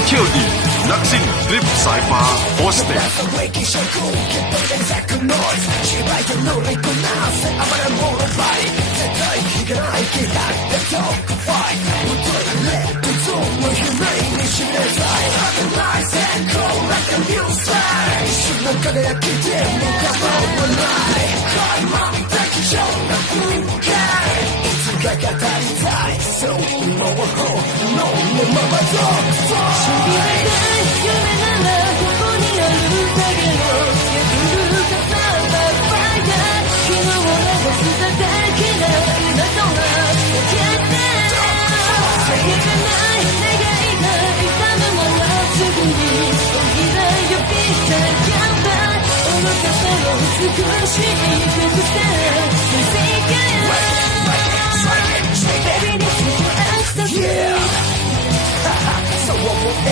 อินิเชียลดี นักซิ่งดริฟต์สายฟ้าโฮสเตส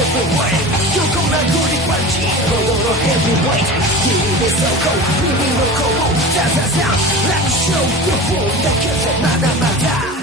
everyone You're gonna go to Guanji Hold on on Give me this logo Give me logo Zazaza Let me show you full Naked Mada Mada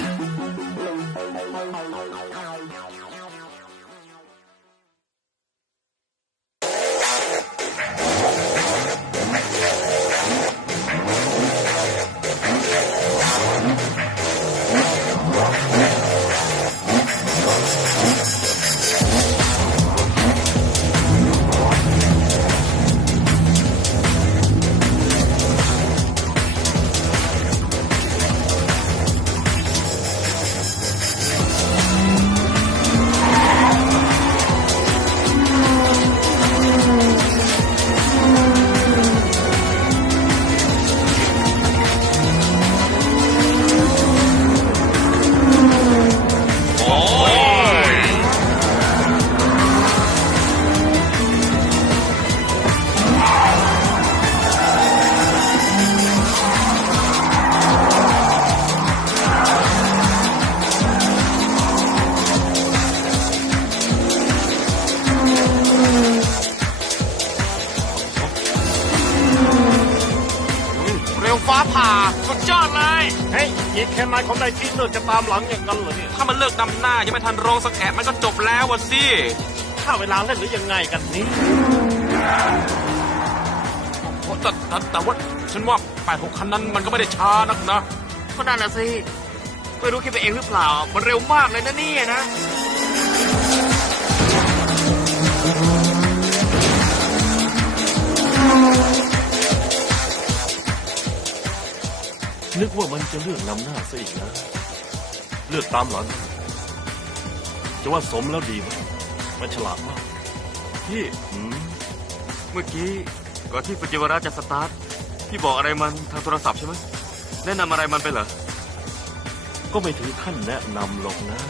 ายของนายจีนเลิกจะตามหลังอย่างนั้นเหรอเนี่ยถ้ามันเลิกนำหน้ายังไม่ทันร้องสักแอะมันก็จบแล้ววะสิถ้าเวลาเล่นหรือยังไงกันนี่โอ้แต่แต่แต่ว่าฉันว่าแปดหกคันนั้นมันก็ไม่ได้ช้านักนะ ก็นั่นน่ะสิ ไม่รู้คิดไปเองหรือเปล่า มันเร็วมากเลยนะเนี่ยนะ นึกว่ามันจะเลือกนำหน้าซะอีกนะ เลือกตามหลัง จะว่าสมแล้วดีไหมมันฉลาดมาก พี่ อืม เมื่อกี้ก่อนที่ปัจจิวราจะสตาร์ท พี่บอกอะไรมันทางโทรศัพท์ใช่ไหมแนะนำอะไรมันไปเหรอ ก็ไม่ถึงขั้นแนะนำหรอกนะ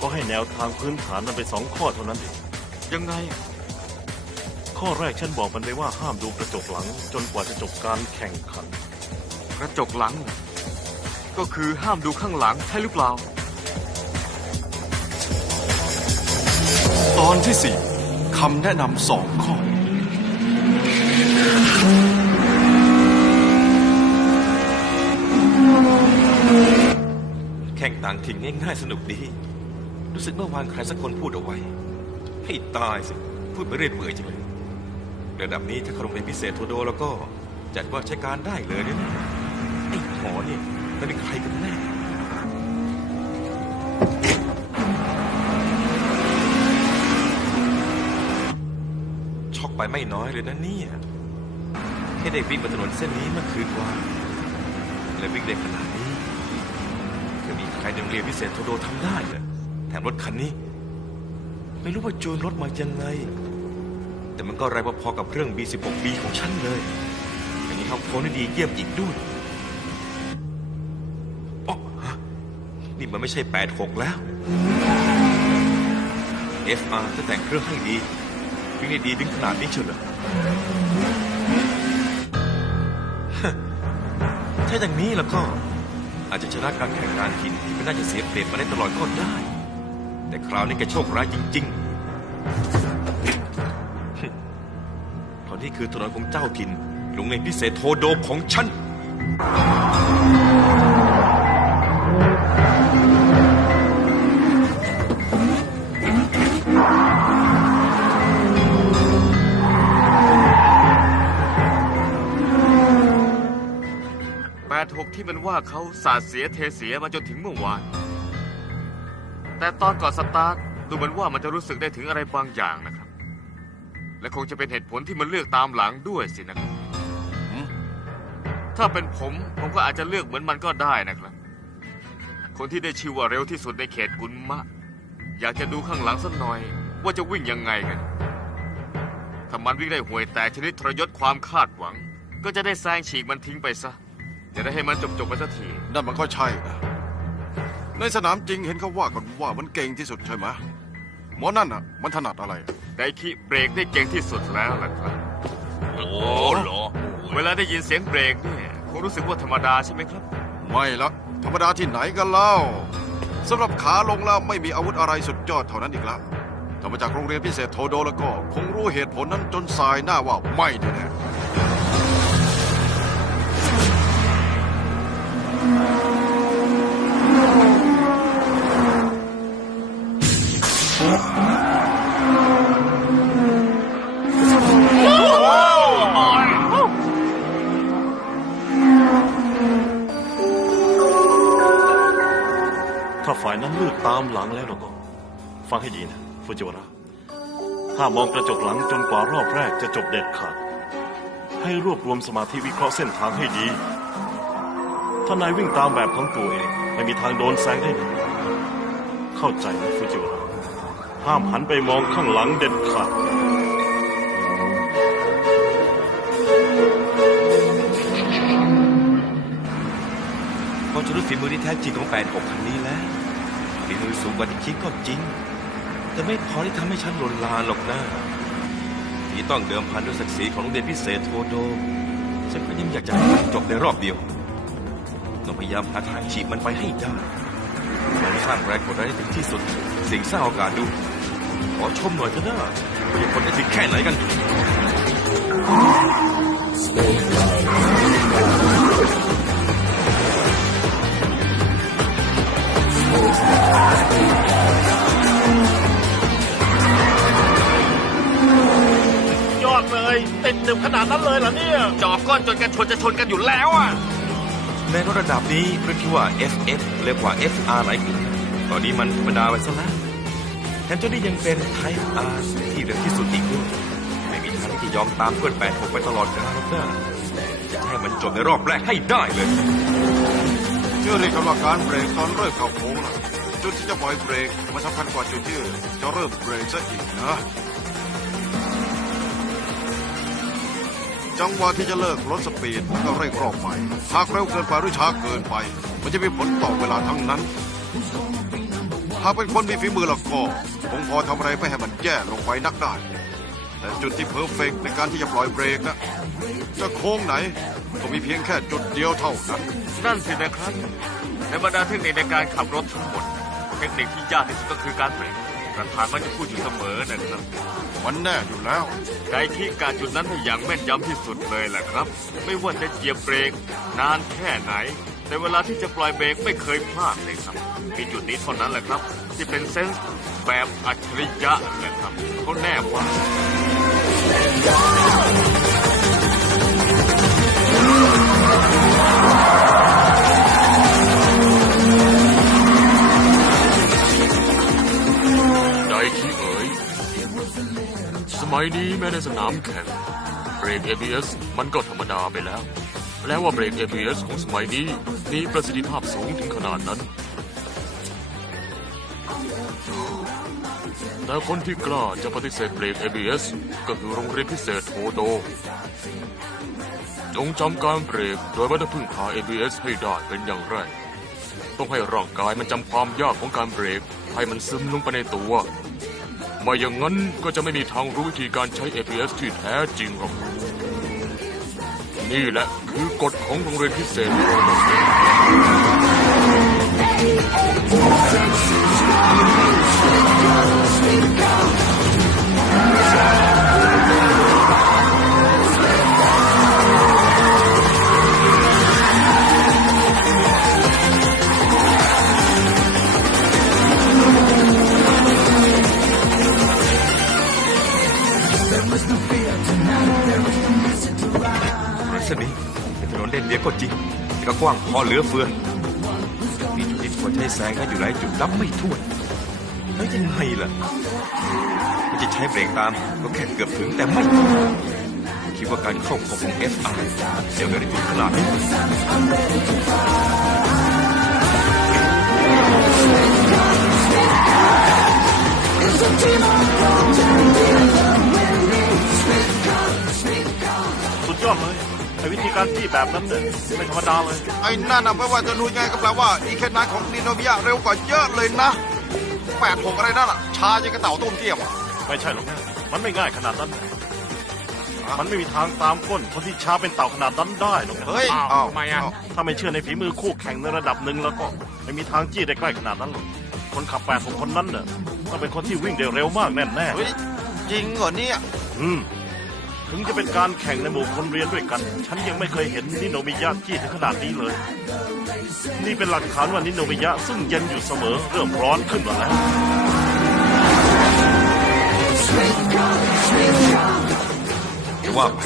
ก็ให้แนวทางพื้นฐานมันไปสองข้อเท่านั้นเอง ยังไงข้อแรกฉันบอกมันไปว่าห้ามดูกระจกหลัง จนกว่าจะจบการแข่งขัน กระจกหลัง ก็คือห้ามดูข้างหลังใช่หรือเปล่า ตอนที่สี่คำแนะนำสองข้อ แข่งต่างถิ่นง่ายๆสนุกดี รู้สึกเมื่อวานใครสักคนพูดเอาไว้ ให้ตายสิ พูดไปเรื่อยเปื่อยจังเลยระดับนี้ถ้าข้าโรงเรียนพิเศษโทโดแล้วก็จัดว่าใช้การได้เลยเนี่ย หมอเนี่ยมันเป็นใครกันแน่ช็อกไปไม่น้อยเลยนะเนี่ยแค่ได้วิ่งบนถนนเส้นนี้เมื่อคืนวานและวิ่งได้ขนาดนี้จะมีใครในโรงเรียนพิเศษโทโดทำได้เหรอแถมรถคันนี้ ไม่รู้ว่าจูนรถมายังไง แต่มันก็แรพอๆกับเครื่อง B16B ของฉันเลยอย่างนี้เขาโค้นได้ดีเยี่ยมอีกด้วยอ๋อฮะ นี่มันไม่ใช่86แล้ว FR จะแต่งเครื่องให้ดีวิ่งได้ดีถึงขนาดนี้เชียวเหรอถ้าอย่างนี้แล้วก็อาจจะชนะการแข่งการกินที่ไม่น่าจะเสียเปรียบมาได้ตลอดก็ได้ แต่คราวนี้แกโชคร้ายจริงๆเพราะนี่คือถนนของเจ้าถิ่นโรงเรียนพิเศษโทโดของฉัน ที่มันว่าเขาสาดเสียเทเสียมาจนถึงเมื่อวาน แต่ตอนก่อนสตาร์ทดูเหมือนว่ามันจะรู้สึกได้ถึงอะไรบางอย่างนะครับ และคงจะเป็นเหตุผลที่มันเลือกตามหลังด้วยสินะครับ ถ้าเป็นผมผมก็อาจจะเลือกเหมือนมันก็ได้นะครับ คนที่ได้ชื่อว่าเร็วที่สุดในเขตกุนมะ อยากจะดูข้างหลังสักหน่อย ว่าจะวิ่งยังไงกัน ถ้ามันวิ่งได้ห่วยแตกชนิดทรยศความคาดหวัง ก็จะได้แซงฉีกมันทิ้งไปซะ จะได้ให้มันจบจบๆไปสักที นั่นมันก็ใช่นะในสนามจริงเห็นเขาว่ากันว่ามันเก่งที่สุดใช่ไหมหมอนั่นอะ มันถนัดอะไร ไดคิเบรกได้เก่งที่สุดแล้วล่ะครับ โอ้เหรอเวลาได้ยินเสียงเบรกเนี่ยคงรู้สึกว่าธรรมดาใช่ไหมครับ ไม่ละธรรมดาที่ไหนกันเล่าสำหรับขาลงแล้วไม่มีอาวุธอะไรสุดยอดเท่านั้นอีกแล้วถ้ามาจากโรงเรียนพิเศษโทโดแล้วก็ คงรู้เหตุผลนั้นจนสายหน้าว่าไม่แน่ๆ ถ้าฝ่ายนั้นลือกตามหลังแล้วเราก็ ฟังให้ดีนะฟูจิวาระห้ามองกระจกหลังจนกว่ารอบแรกจะจบเด็ดขาด ให้รวบรวมสมาธิวิเคราะห์เส้นทางให้ดี ถ้านายวิ่งตามแบบของตัวเอง ไม่มีทางโดนแซงได้เลยเข้าใจไหมฟูจิวระห้ามหันไปมองข้างหลังเด็ดขาดพอจะรู้ฝีมือที่แท้จริงของแปดหกคันนี้แล้วฝีมือสูงกว่าที่คิดก็จริง แต่ไม่พอที่ทำให้ฉันลนลานหรอกนะที่ต้องเดิมพันด้วยศักดิ์ศรีของโรงเรียนพิเศษโทโดฉันก็ยังอยากจะจบในรอบเดียว ต้องพยายามหาทางฉีกมันไปให้ได้ลองสร้างแรงกดดันให้ถึงที่สุดสิ่งสร้างโอกาสดู ขอชมหน่อยเถอะนะว่าจะคนได้ถึงแค่ไหนกันยอดเลยติดหนึบขนาดนั้นเลยเหรอเนี่ย จอบก้อนจนกันชนจะชนกันอยู่แล้วอะ ในระดับนี้เรียกว่า FF เรียกว่า FR หลายกลุ่มตอนนี้มันธรรมดาไปซะแล้วแถมเจ้านี่ยังเป็น Type R ที่เร็วที่สุดอีกด้วยไม่มีทางที่จะยอมตามเพื่อนแปดหกไปตลอดกาลหรนะจะให้มันจบในรอบแรกให้ได้เลยเชื่อเรียกกันว่าการเบรกตอนเริ่มเข้าโค้งนะจุดที่จะปล่อยเบรกมันสำคัญกว่าจุดที่จะเริ่มเบรกซะอีกนะ จังหวะที่จะเลิกรถสปีดก็เร่งรอบใหม่หากเร็วเกินไปหรือช้าเกินไป มันจะมีผลต่อเวลาทั้งนั้น หากเป็นคนมีฝีมือและก็คงพอทำอะไรไม่ให้มันแย่ลงไปนักได้ แต่จุดที่เพอร์เฟกในการที่จะปล่อยเบรกนะจะโค้งไหนก็มีเพียงแค่จุดเดียวเท่านั้น นั่นสินะครับ ในบรรดาเทคนิคในการขับรถทั้งหมดเทคนิคที่ยากที่สุดก็คือการเบรก ประธานมันจะพูดอยู่เสมอนะครับมันแน่อยู่แล้วไกคิการจุดนั้นให้อย่างแม่นยำที่สุดเลยแหละครับ ไม่ว่าจะเหยียบเบรกนานแค่ไหน แต่เวลาที่จะปล่อยเบรกไม่เคยพลาดเลยครับ มีจุดนี้เท่านั้นแหละครับ ที่เป็นเซนส์แบบอัจฉริยะเลยครับเขาแน่ว่า มัยนี้แม้ในสนามแข่งเบรก ABS มันก็ธรรมดาไปแล้ว แปล้วว่าเบรก ABS ของสมัยนี้มีประสิทธิภาพสูงถึงขนาดนั้น แต่คนที่กล้าจะปฏิเสธเบรก ABS ก็คือโรงเรียนพิเศษโทโดจงจำการเบรกโดยไม่ต้องพึ่งพา ABS ให้ได้เป็นอย่างแรกต้องให้ร่างกายมันจำความยากของการเบรกให้มันซึมลงไปในตัว ไม่อย่างนั้นก็จะไม่มีทางรู้วิธีการใช้ APS ที่แท้จริงหรอก นี่แหละคือกฎของโรงเรียนพิเศษโทโดรัศมีเป็น ก็จริง แต่ก็กว้างพอเหลือเฟือ มีจุดที่ควรใช้แซงกันอยู่หลายจุดนับไม่ถ้วนแล้วยังไงล่ะมันจะใช้เบรกตามก็แค่เกือบถึงแต่ไม่ถึงคิดว่าการเข้าของของ FR เดี๋ยเวได้ถึงขนาดนี้สุดยอดเลย ไอ้วิธีการจี้แบบนั้นเนี่ยไม่ธรรมดาเลยไอ้นั่นนะไม่ว่าจะดูยังไงก็แปลว่าอีแค่นั้นของนิโนมิยะเร็วกว่าเยอะเลยนะแปดหกอะไรนั่นอะชายังกระเต่าต้มเทียมอะไม่ใช่หรอกนะมันไม่ง่ายขนาดนั้น มันไม่มีทางตามก้นคนที่ช้าเป็นเต่าขนาดนั้นได้หรอกนะเฮ้ยอ้าวอ้าวทำไมอะาวถ้าไม่เชื่อในฝีมือคู่แข่งในระดับหนึ่งแล้วก็ไม่มีทางจี้ได้ใกล้ขนาดนั้นหรอกคนขับแปดของคนนั้นเน่ะต้องเป็นคนที่วิ่งได้เร็วมากแน่แน่เฮ้ยจริงเหรอเนี่ยๆอืม ถึงจะเป็นการแข่งในหมู่คนเรียนด้วยกัน ฉันยังไม่เคยเห็นนิโนมิยะจี้ถึงขนาดนี้เลย นี่เป็นหลักฐานว่านิโนมิยะซึ่งเย็นอยู่เสมอเริ่มร้อนขึ้นมาแล้วแต่ว่าไป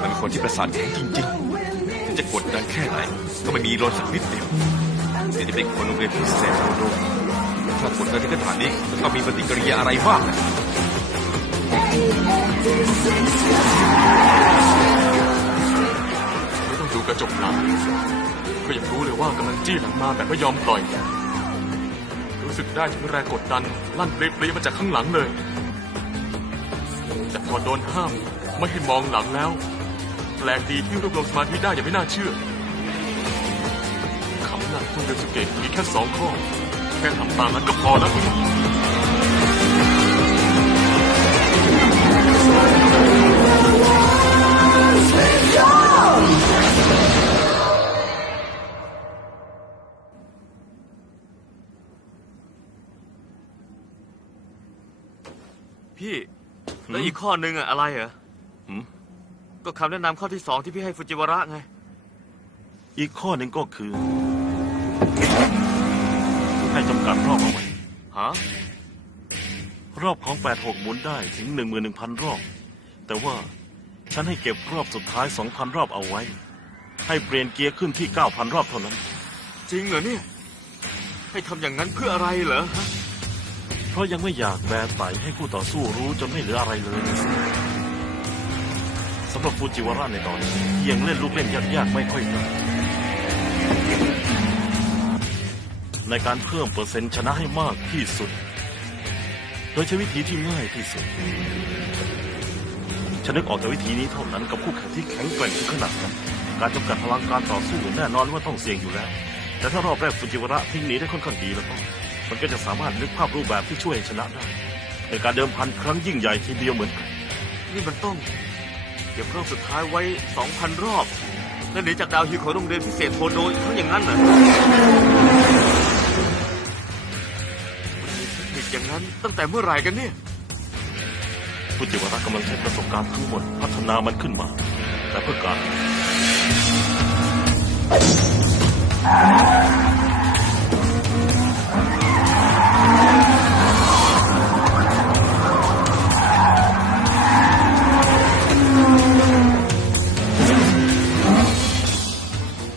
มันเป็นคนที่ประสาทแข็งจริงๆจะกดดันแค่ไหน ก็ไม่มีรอนสักนิดเดียวเดี๋ยวจะเป็นคนโรงเรียนพิเศษโดดถ้ากดดันถึงขนาดนี้จะต้องมีปฏิกิริยาอะไรบ้าง ไม่ต้องดูกระจกหลังก็ยังรู้เลยว่ากำลังจี้หลังมาแบบไม่ยอมปล่อย รู้สึกได้ถึงแรงกดดันลั่นเปรี้ยมาจากข้างหลังเลย แต่พอโดนห้ามไม่ให้มองหลังแล้ว แปลกดีที่รวบรวมสมาธิได้อย่างไม่น่าเชื่อคำหนั้นคุณเดสุเกะมีแค่สองข้อ แค่ทำตามนั้นก็พอแล้ว แล้วอีกข้อหนึ่งอะอะไรเหรอหืม ก็คำแนะนำข้อที่สองที่พี่ให้ฟูจิวาระไง อีกข้อหนึ่งก็คือให้จำกัดรอบเอาไว้ ฮะ รอบของ 86 หมุนได้ถึง 11,000 รอบ แต่ว่าฉันให้เก็บรอบสุดท้าย 2,000 รอบเอาไว้ ให้เปลี่ยนเกียร์ขึ้นที่ 9,000 รอบเท่านั้น จริงเหรอเนี่ย ให้ทำอย่างนั้นเพื่ออะไรเหรอฮะ เพราะยังไม่อยากแบนไตให้คู่ต่อสู้รู้จนไม่เหลืออะไรเลยสำหรับฟูจิวาระในตอนนี้ยังเล่นลูกเล่นยากๆไม่ค่อยได้ในการเพิ่มเปอร์เซ็นต์ชนะให้มากที่สุด โดยใช้วิธีที่ง่ายที่สุดฉันนึกออกแต่วิธีนี้เท่านั้นกับคู่แข่งที่แข็งแกร่งถึงขนาดนั้นการจำกัดพลังการต่อสู้แน่นอนว่าต้องเสี่ยงอยู่แล้ว แต่ถ้ารอบแรกฟูจิวาระทิ้งหนีได้ค่อนข้างดีแล้วก็ มันก็จะสามารถนึกภาพรูปแบบที่ช่วยให้ชนะได้ในการเดิมพันครั้งยิ่งใหญ่ทีเดียวเหมือนกันนี่มันต้องเก็บรอบสุดท้ายไว้2,000รอบแล้วหนีจากดาวฮิวของโรงเรียนพิเศษโทโดอีกทั้งอย่างนั้นเหรอมันมีเทคนิคอย่างนั้นตั้งแต่เมื่อไหร่กันเนี่ยฟูจิวระกำลังใช้ประสบการณ์ทั้งหมดพัฒนามันขึ้นมา แต่เพื่อการ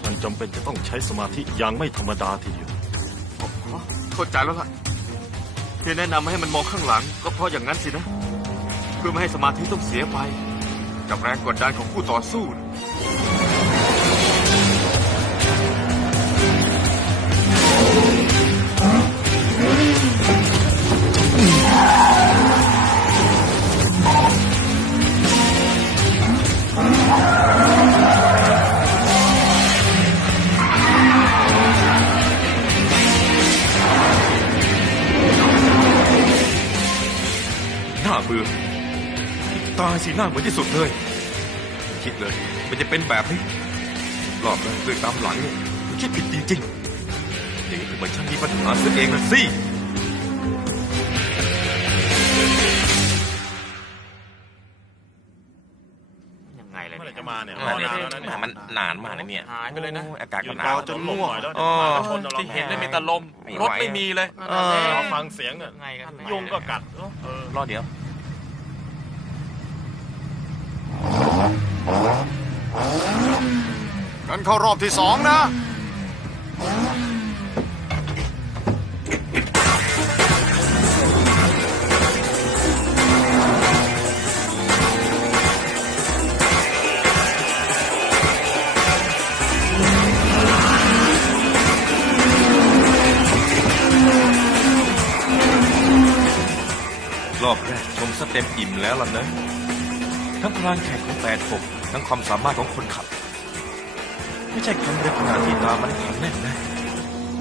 มันจำเป็นจะต้องใช้สมาธิอย่างไม่ธรรมดาทีเดียว เข้าใจแล้วล่ะที่แนะนำให้มันมองข้างหลัง ก็เพราะอย่างนั้นสินะ เพื่อไม่ให้สมาธิต้องเสียไป กับแรงกดดันของคู่ต่อสู้นะ เบื่อ ตายสีหน้าเหมือนที่สุดเลย คิดเลย มันจะเป็นแบบนี้ รอบแรกเดินตามหลังเนี่ยมันคิดผิดจริงๆอย่างนี้ทำไมฉันมีปัญหาซะเองล่ะสิยังไงล่ะเมื่อไหร่เนี่ยจะมาเนี่ยรอนานแล้วนะเนี่ยมันนานมากนะเนี่ยหายไปเลยนะโอ้อากาศยืก็นหนารอวจนง่วงแล้วเออชนเราที่เห็นได้มีแต่ลมไม่ไหวรถไม่มีเลย เออ รอฟังเสียงอะไงกัน ยุงก็กัดเออ รอเดี๋ยว กันเข้ารอบที่สองนะ รอบแรกชมสเต็มอิ่มแล้วล่ะนะ ทั้งพลังแข่งของแปดหกทั้งความสามารถของคนขับ ไม่ใช่ครั้งแรกขนาดที่ตามันแข็งแน่นนะ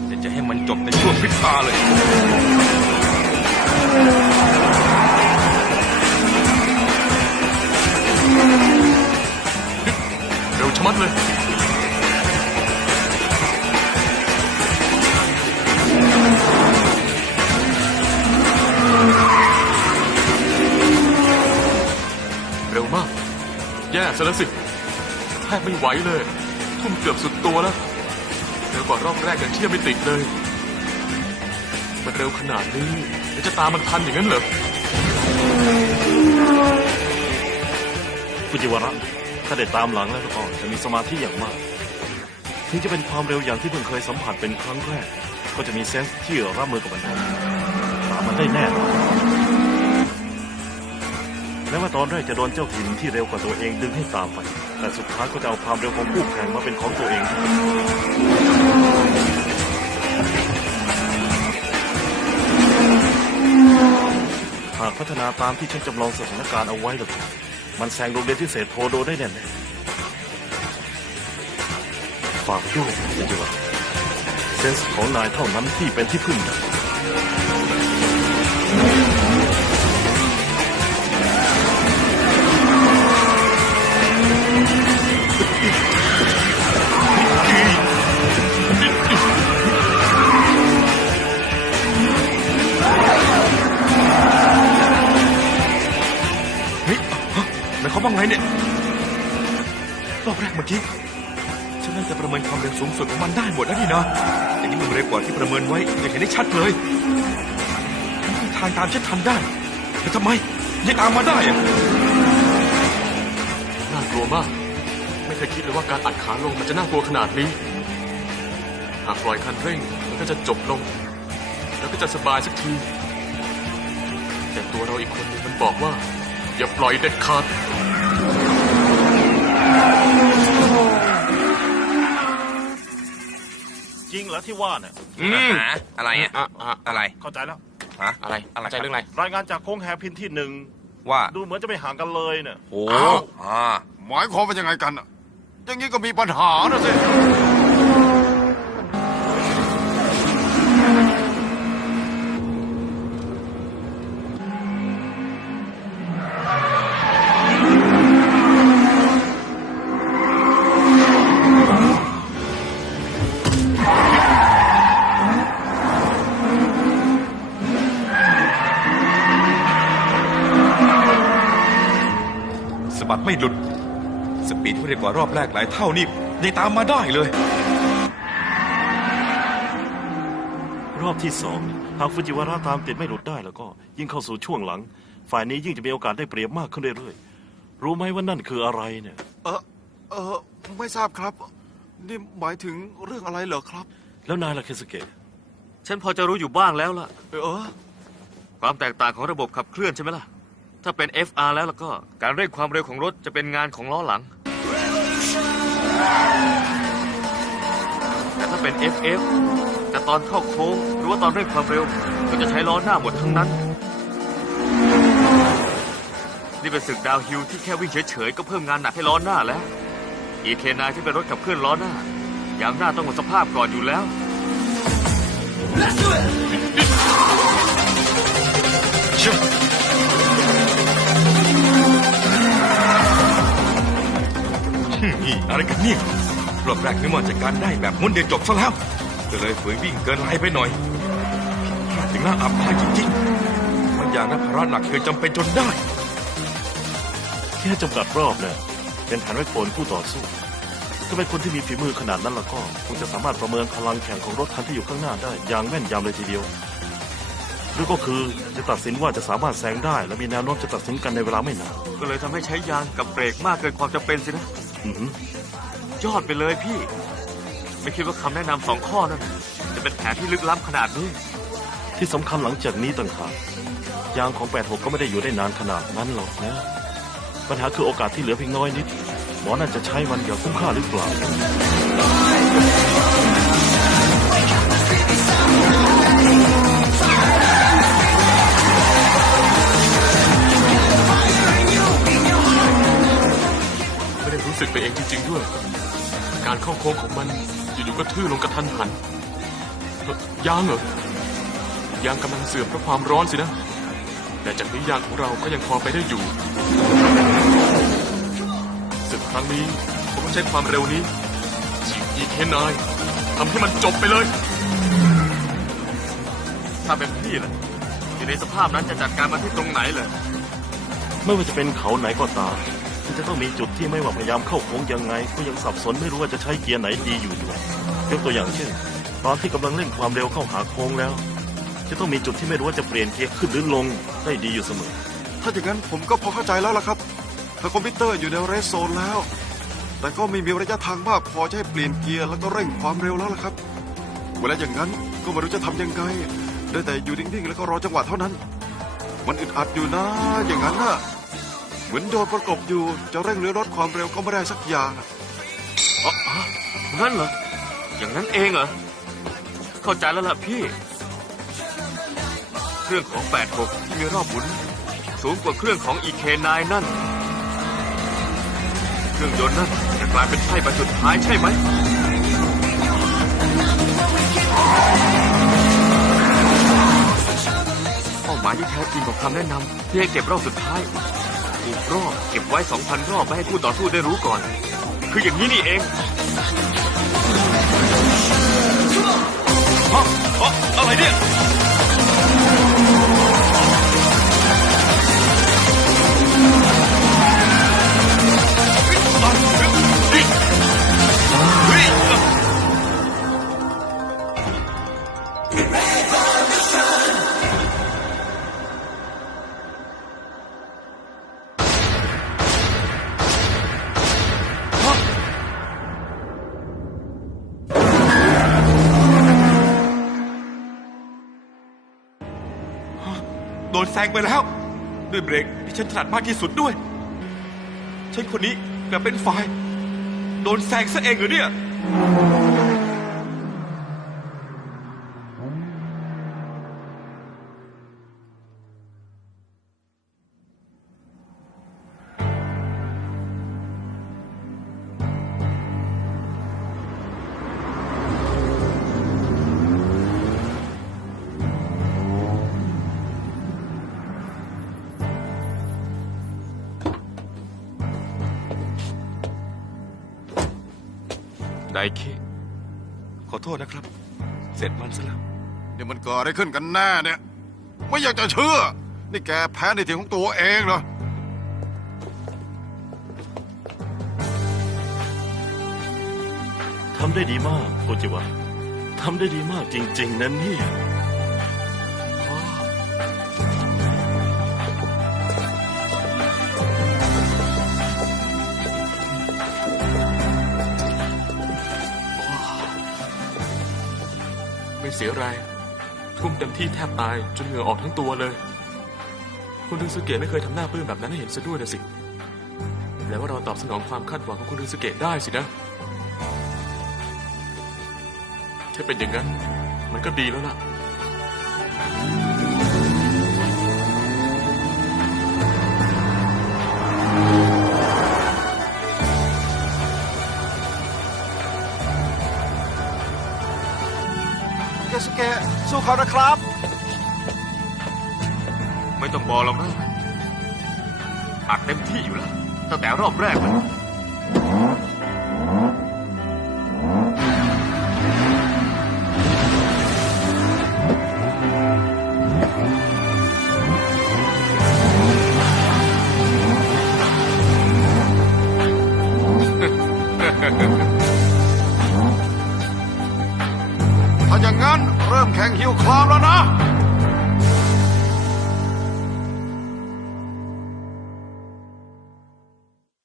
แต่จะให้มันจบในช่วงพริบตาเลยเร็วชะมัดเลย ซะแล้วสิแทบไม่ไหวเลย ทุ่มเกือบสุดตัวแล้วเร็วกว่ารอบแรกยังเชื่อไม่ติดเลย มันเร็วขนาดนี้แล้วจะตามมันทันอย่างนั้นเหรอฟุจิวาระถ้าได้ตามหลังแล้วก็จะมีสมาธิอย่างมากถึงจะเป็นความเร็วอย่างที่เพิ่งเคยสัมผัสเป็นครั้งแรก ก็จะมีเซนส์ที่รับมือกับมันได้ตามมันได้แน่นอน แม้ว่าตอนแรกจะโดนเจ้าถิ่นที่เร็วกว่าตัวเองดึงให้ตามไป แต่สุดท้ายก็จะเอาความเร็วของคู่แข่งมาเป็นของตัวเอง หากพัฒนาตามที่ฉันจำลองสถานการณ์เอาไว้แล้วมันแซงโรงเรียนพิเศษโทโดได้แน่แน่ฝากด้วยนะจิวะเซนส์ของนายเท่านั้นที่เป็นที่พึ่งได้ มายความว่าไงเนี่ยรอบแรกเมื่อกี้ฉันน่าจะประเมินความเร็วสูงสุดของมันได้หมดแล้วนี่นะแต่นี่มันเร็วกว่าที่ประเมินไว้อย่างเห็นได้ชัดเลยไม่ทางตามฉันทันได้แต่ทำไมยังตามมาได้อะน่ากลัวมาก ไม่เคยคิดเลยว่าการอัดขาลงมันจะน่ากลัวขนาดนี้ หากปล่อยคันเร่งมันก็จะจบลง แล้วก็จะสบายสักที แต่ตัวเราอีกคนนึงมันบอกว่า อย่าปล่อยเด็ดขาด จริงเหรอที่ว่าเนี่ยอืมหาอะไรอะอะอะอะไรเข้าใจแล้ว ฮะอะไรอะไรใจเรื่องอะไรรายงานจากโค้งแฮร์พินที่หนึ่งว่าดูเหมือนจะไม่ห่างกันเลยเนี่ย โอ้อ้าว อ่า หมายความว่ายังไงกันอะอย่างนี้ก็มีปัญหานะสิ หลุด สปีดที่เร็วกว่ารอบแรกหลายเท่านี่ยังตามมาได้เลย รอบที่สองหากฟูจิวาระตามติดไม่หลุดได้แล้วก็ ยิ่งเข้าสู่ช่วงหลัง ฝ่ายนี้ยิ่งจะมีโอกาสได้เปรียบมากขึ้นเรื่อยๆ รู้ไหมว่านั่นคืออะไรเนี่ย เออเออไม่ทราบครับ นี่หมายถึงเรื่องอะไรเหรอครับ แล้วนายล่ะเคสเกะฉันพอจะรู้อยู่บ้างแล้วล่ะ เออ ความแตกต่างของระบบขับเคลื่อนใช่ไหมล่ะ ถ้าเป็น FR แล้วแล้วก็การเร่งความเร็วของรถจะเป็นงานของล้อหลัง แต่ถ้าเป็น FF แต่ตอนเข้าโค้งหรือว่าตอนเร่งความเร็ว ก็จะใช้ล้อหน้าหมดทั้งนั้น นี่เป็นศึกดาวฮิลที่แค่วิ่งเฉยๆ ก็เพิ่มงานหนักให้ล้อหน้าแล้ว EK9 ที่เป็นรถขับเคลื่อนล้อหน้า อย่างหน้าต้องหมดสภาพก่อนอยู่แล้วเชื่อ อะไรกันเนี่ยรอบแรกนึกว่าจัดการได้แบบม้วนเดียวจบซะแล้วก็เลยฝืนวิ่งเกินไลไปหน่อยพลาดถึงหน้าอับอายจริงๆมันอย่างนั้นภาระหนักเกินจำเป็นจนได้ แค่จำกัดรอบเนี่ยเป็นฐานไว้ผลคู่ต่อสู้ถ้าเป็นคนที่มีฝีมือขนาดนั้นแล้วก็คงจะสามารถประเมินพลังแข่งของรถคันที่อยู่ข้างหน้าได้อย่างแม่นยำเลยทีเดียวหรือก็คือจะตัดสินว่าจะสามารถแซงได้ และมีแนวโน้มจะตัดสินกันในเวลาไม่นานก็เลยทำให้ใช้ยางกับเบรกมากเกินความจำเป็นสินะอือหือ ยอดไปเลยพี่ ไม่คิดว่าคำแนะนำสองข้อนั้นจะเป็นแผนที่ลึกล้ำขนาดนี้ ที่สำคัญหลังจากนี้ต่างหากยางของ 86 ก็ไม่ได้อยู่ได้นานขนาดนั้นหรอกนะ ปัญหาคือโอกาสที่เหลือเพียงน้อยนิด หมอน่าจะใช้มันอย่างคุ้มค่าหรือเปล่า ไม่ได้รู้สึกไปเองจริงๆด้วย การเข้าโค้งของมันอยู่ๆก็ทื่อลงกระทันหันเอ่อยางเหรอยางกำลังเสื่อมเพราะความร้อนสินะ แต่จากนี้ยางของเราก็ยังพอไปได้อยู่ศึกครั้งนี้ผมต้องใช้ความเร็วนี้ฉีกอีเคนายทำให้มันจบไปเลย ถ้าเป็นพี่ล่ะอยู่ในสภาพนั้นจะจัดการมันที่ตรงไหนเลย ไม่ว่าจะเป็นเขาไหนก็ตาม มันจะต้องมีจุดที่ไม่ว่าพยายามเข้าโค้งยังไง ก็ยังสับสนไม่รู้ว่าจะใช้เกียร์ไหนดีอยู่ด้วยยกตัวอย่างเช่น ตอนที่กำลังเร่งความเร็วเข้าหาโค้งแล้ว จะต้องมีจุดที่ไม่รู้ว่าจะเปลี่ยนเกียร์ขึ้นหรือลงได้ดีอยู่เสมอ ถ้าอย่างนั้นผมก็พอเข้าใจแล้วล่ะครับถ้าคอมพิวเตอร์อยู่ในเรสโซนแล้ว แต่ก็ไม่มีระยะทางมากพอจะให้เปลี่ยนเกียร์แล้วก็เร่งความเร็วแล้วล่ะครับ เวลาอย่างนั้นก็ไม่รู้จะทำยังไงได้แต่อยู่นิ่งๆ แล้วก็รอจังหวะเท่านั้น มันอึดอัดอยู่นะอย่างนั้นน่ะ เหมือนโดนประกบอยู่จะเร่งหรือลดความเร็วก็ไม่ได้สักอย่างอ๋อฮะงั้นเหรอ อย่างนั้นเองเหรอ เข้าใจแล้วล่ะพี่ เครื่องของ 86 ที่มีรอบหมุน สูงกว่าเครื่องของ EK9 นั่น เครื่องยนต์นั่นจะกลายเป็นไพ่ใบสุดท้ายใช่ไหมเป้าหมายที่แท้จริงของคำแนะนำที่ให้เก็บรอบสุดท้าย ถูกรอบเก็บไว้2,000รอบไม่ให้ผู้ต่อสู้ได้รู้ก่อน คืออย่างนี้นี่เองอะไรเนี่ย โดนแซงไปแล้ว ด้วยเบรกที่ฉันถนัดมากที่สุดด้วย ฉันคนนี้กลับเป็นฝ่าย โดนแซงซะเองเหรอเนี่ย โทษนะครับ เสร็จมันซะแล้วนี่มันเกิดอะไรขึ้นกันแน่เนี่ย ไม่อยากจะเชื่อ นี่แกแพ้ในทีของตัวเองเหรอทำได้ดีมากโคจิวะทำได้ดีมากจริง ๆนะเนี่ย สียแรงทุ่มเต็มที่แทบตายจนเหงื่อออกทั้งตัวเลย คุณริสุเกะไม่เคยทำหน้าปลื้มแบบนั้นให้เห็นซะด้วยนะสิแปลว่าเราตอบสนองความคาดหวังของคุณริสุเกะได้สินะ ถ้าเป็นอย่างนั้นมันก็ดีแล้วล่ะ สเกะสู้เขานะครับ ไม่ต้องบอกหรอกนะอัดเต็มที่อยู่แล้ว ตั้งแต่รอบแรกเลย